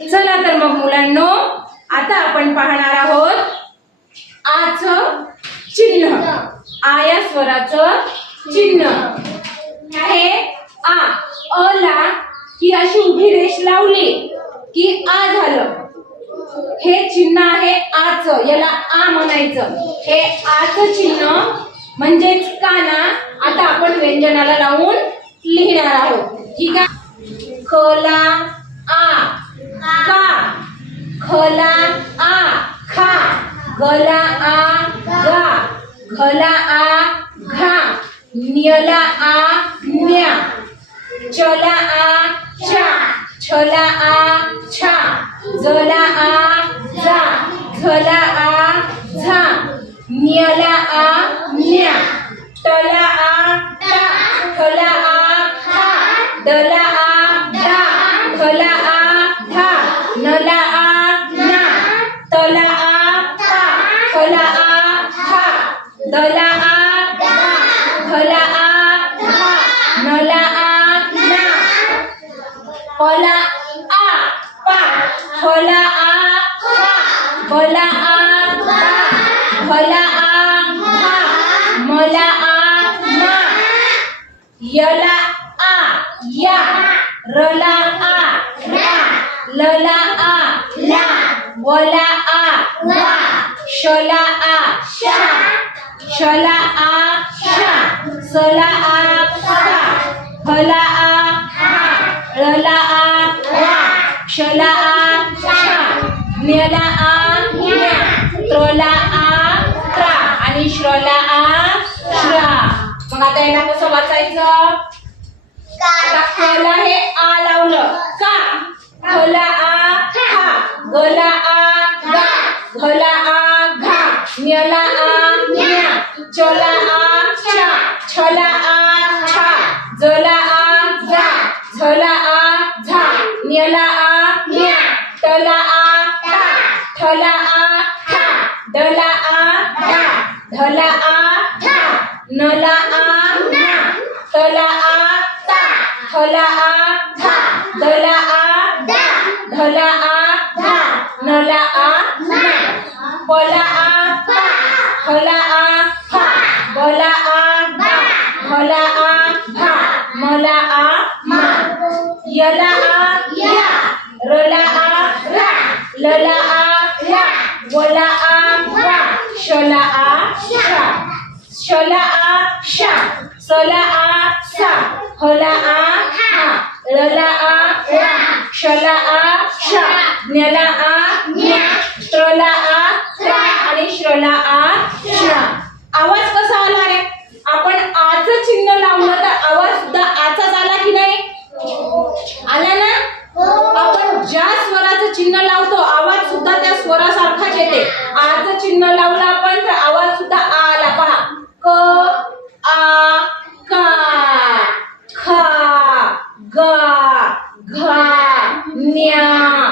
चला तर मग मुलांनो आता आपण पाहणार आहोत आच चिन्ह. आ या स्वराचं चिन्ह. आहे आ अला ही अशी उभी रेष लावली की आ झालं. हे चिन्ह आहे आच याला आ म्हणायचं. हे आच चिन्ह म्हणजेच काना आता आपण व्यंजनाला लावून लिहिणार आहोत. ठीक आहे? खला आ. का? खला आ खा. गला आ गा. घला आ घा. न्यला आ न्या. चला आ चा. छला आ छा. जला आ जा. झला आ झा. न्यला आ न्या. टला आ टा खला आ खा डला आ डा खला आ धा नला आ ना तला आ ता खला आ खा दला आ दा खला आ धा नला आ ना पला आ पा फला आ खा बला आ बा भला आ भा मला आ मा यला आ या रला आ रा लला आ ला वला आ वा शला आ शा. शला आ शा. सला आ सा फला आ हा. आ वा. शला आ शा. न्यला आ न्या. त्रला आ त्रा. आणि श्रला आ श्रा. मग आता याला कसं वाचायचं? आता खला हे आ लावलं. का? खला आ खा. गला आ गा. घला न्यला आ न्या चला आ चा छला आ छा जला आ जा झला आ झा न्यला आ न्या टला आ टा ठला आ ठा डला आ डा धला आ धा नला आ ना तला आ ता थला आ धा दला आ डा धला आ धा नला आ ना पला आ हला आ फा बला आ बा भला आ भा. मला आ मा. यला आ या. रला आ रा. लला आ ला. वला आ वा. शला आ शा. शला आ शा. सला आ सा. हला आ हा. रला आ रा. शला आ शा. ज्ञला आ चिन्ह लावलं आपण तर आवाज सुद्धा आला. पहा. क आ का खा गा घा न्या.